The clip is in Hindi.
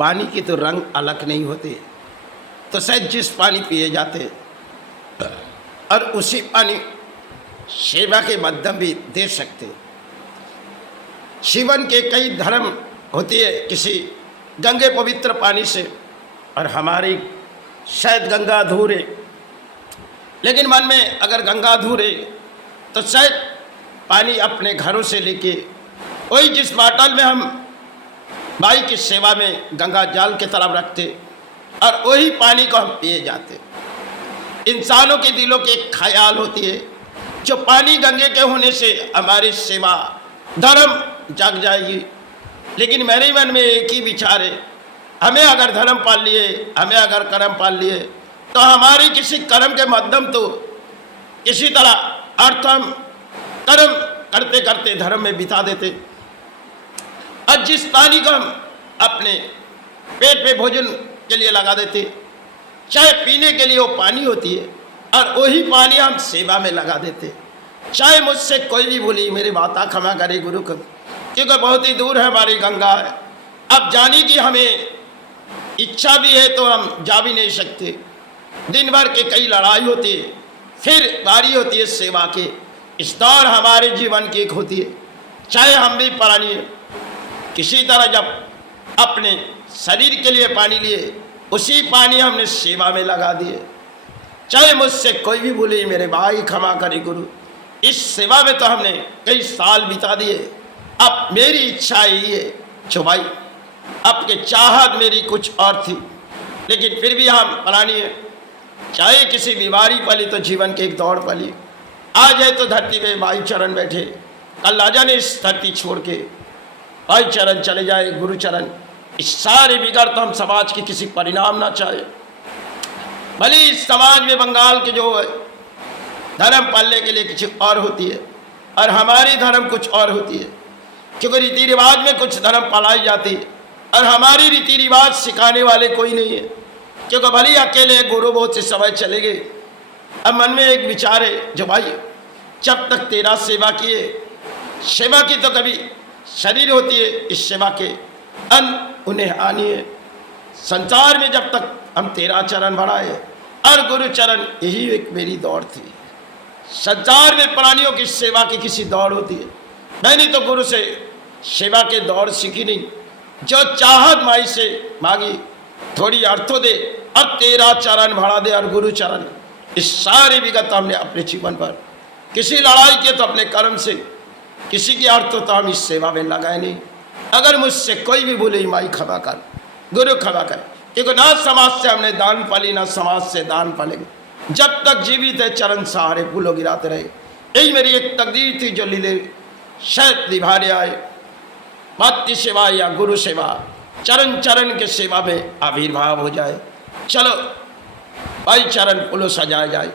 पानी के तो रंग अलग नहीं होते, तो शायद जिस पानी पिए जाते और उसी पानी सेवा के माध्यम भी दे सकते। जीवन के कई धर्म होती है किसी गंगे पवित्र पानी से, और हमारी शायद गंगा अधूरे, लेकिन मन में अगर गंगा अधूरे तो शायद पानी अपने घरों से लेके वही जिस बाटल में हम माई की सेवा में गंगा जल के तरफ रखते और वही पानी को हम पिए जाते। इंसानों के दिलों की एक ख्याल होती है जो पानी गंगे के होने से हमारी सेवा धर्म जग जाएगी, लेकिन मेरे मन में एक ही विचार है, हमें अगर धर्म पाल लिए, हमें अगर कर्म पाल लिए, तो हमारी किसी कर्म के माध्यम तो किसी तरह अर्थ हम कर्म करते करते धर्म में बिता देते, और जिस पानी को हम अपने पेट पे भोजन के लिए लगा देते, चाहे पीने के लिए वो पानी होती है, और वही पानी हम सेवा में लगा देते। चाहे मुझसे कोई भी बोली, मेरी माता क्षमा करे गुरु को, क्योंकि बहुत ही दूर है हमारी गंगा है, अब जाने की हमें इच्छा भी है तो हम जा भी नहीं सकते। दिन भर के कई लड़ाई होती है, फिर बारी होती है सेवा के। इस दौर हमारे जीवन की एक होती है, चाहे हम भी प्राणी किसी तरह जब अपने शरीर के लिए पानी लिए, उसी पानी हमने सेवा में लगा दिए। चाहे मुझसे कोई भी बोले मेरे भाई क्षमा करे गुरु, इस सेवा में तो हमने कई साल बिता दिए, अब मेरी इच्छा यही है जो भाई आपके चाहत मेरी कुछ और थी, लेकिन फिर भी हम प्राणी है। चाहे किसी बीमारी पली तो जीवन की एक दौड़ पली, आज है तो धरती पे भाई चरण बैठे, कल राजा ने इस धरती छोड़ के भाई चरण चले जाए, गुरु चरण। इस सारे बिगड़ तो हम समाज की किसी परिणाम ना चाहे, भले इस समाज में बंगाल के जो धर्म पालने के लिए किसी और होती है और हमारी धर्म कुछ और होती है, क्योंकि रीति रिवाज में कुछ धर्म पालाई जाती है और हमारी रीति रिवाज सिखाने वाले कोई नहीं है, क्योंकि भले अकेले गुरु बहुत से समय चले गए। अब मन में एक विचार है जो भाई जब तक तेरा सेवा किए, सेवा की तो कभी शरीर होती है, इस सेवा के अन्न उन्हें आनी है। संसार में जब तक हम तेरा चरण बढ़ाए और गुरु चरण, यही एक मेरी दौड़ थी। संसार में प्राणियों की सेवा की किसी दौड़ होती है, मैंने तो गुरु से सेवा के दौड़ सीखी नहीं। जो चाहत माई से मांगी, थोड़ी अर्थों दे और तेरा चरण बढ़ा दे और गुरु चरण। इस सारी विगत हमने अपने जीवन पर किसी लड़ाई के तो अपने कर्म से, किसी की अर्थ तो हम इस सेवा में लगाए नहीं। अगर मुझसे कोई भी बोले माई क्षमा कर, गुरु क्षमा कर, क्योंकि ना समाज से हमने दान पाली ना समाज से दान पालेंगे। जब तक जीवित है चरण सहारे फूलों गिराते रहे, यही मेरी एक तकदीर थी जो लीले शायद निभाने आए। मातृ सेवा या गुरु सेवा, चरण चरण के सेवा में आविर्भाव हो जाए। चलो भाई चरण फूलों सजाए जाए।